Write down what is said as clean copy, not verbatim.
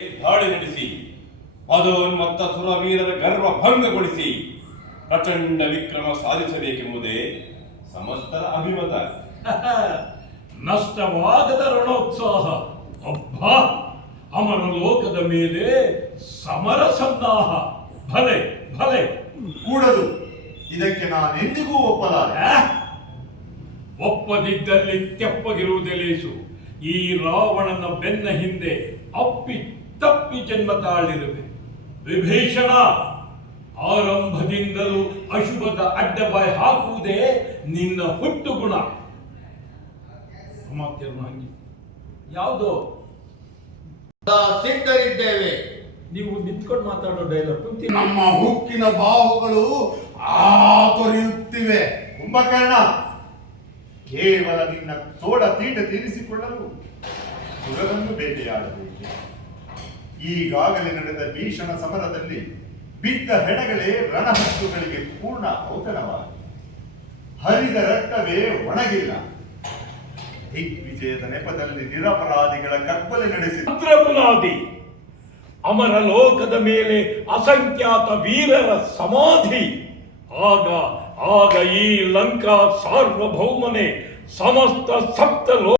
ದಾಳಿ ನಡೆಸಿ ಪದೋನ್ಮತ್ತ ಸುರವೀರರ ಗರ್ವ ಭಂಗಗೊಳಿಸಿ ಪ್ರಚಂಡ ವಿಕ್ರಮ ಸಾಧಿಸಬೇಕೆಂಬುದೇ ಸಮಸ್ತರ ಅಭಿಮತ. ನಷ್ಟವಾಗದ ರಣೋತ್ಸಾಹ. ಅಬ್ಬಾ, ಅಮರ ಲೋಕದ ಮೇಲೆ ಸಮರ ಸಂದಾಹ. ಭಲೆ ಭಲೆ. ಕೂಡದು. ಇದಕ್ಕೆ ನಾನೆಂದಿಗೂ ಒಪ್ಪಲಾರೆ. ಒಪ್ಪದಿದ್ದಲ್ಲಿ ತೆಪ್ಪಗಿರುವುದೇ ಲೇಸು. ಈ ರಾವಣನ ಬೆನ್ನ ಹಿಂದೆ ಅಪ್ಪಿ ತಪ್ಪಿ ಜನ್ಮ ತಾಳಿರುವೆ. ವಿಭೀಷಣ, ಆರಂಭದಿಂದಲೂ ಅಶುಭದ ಅಡ್ಡಬಾಯಿ ಹಾಕುವುದೇ ನಿನ್ನ ಹುಟ್ಟು ಗುಣ. ಯಾವುದೋ ಸಿದ್ಧರಿದ್ದೇವೆ. ನೀವು ನಿಂತ್ಕೊಂಡು ಮಾತಾಡೋ ಡೈಲಾಗ್ ಕುಂತಿ. ನಮ್ಮ ಹುಕ್ಕಿನ ಬಾಹುಗಳು ಆತೊರೆಯುತ್ತಿವೆ. ಕುಂಭಕರ್ಣ, ಕೇವಲ ನಿನ್ನ ತೋಡ ತೀಟ ತೀರಿಸಿಕೊಳ್ಳಲು ಸುರರನ್ನು ಬೇಟೆಯಾಡಬೇಕು. ಈಗಾಗಲೇ ನಡೆದ ಭೀಷಣ ಸಮರದಲ್ಲಿ ಬಿದ್ದ ಹೆಣಗಳೇ ರಣಹತ್ತುಗಳಿಗೆ ಪೂರ್ಣ ಔತಣವಾಗಿ ಹರಿದ ರಕ್ತವೇ ಒಣಗಿಲ್ಲ. ದಿಗ್ವಿಜಯದ ನೆಪದಲ್ಲಿ ನಿರಪರಾಧಿಗಳ ಕಗ್ಬಲೆ ನಡೆಸಿ ಬುನಾದಿ. ಅಮರ ಲೋಕದ ಮೇಲೆ ಅಸಂಖ್ಯಾತ ವೀರರ ಸಮಾಧಿ. ಆಗ ಈ ಲಂಕಾ ಸಾರ್ವಭೌಮನೆ ಸಮಸ್ತ ಸಪ್ತ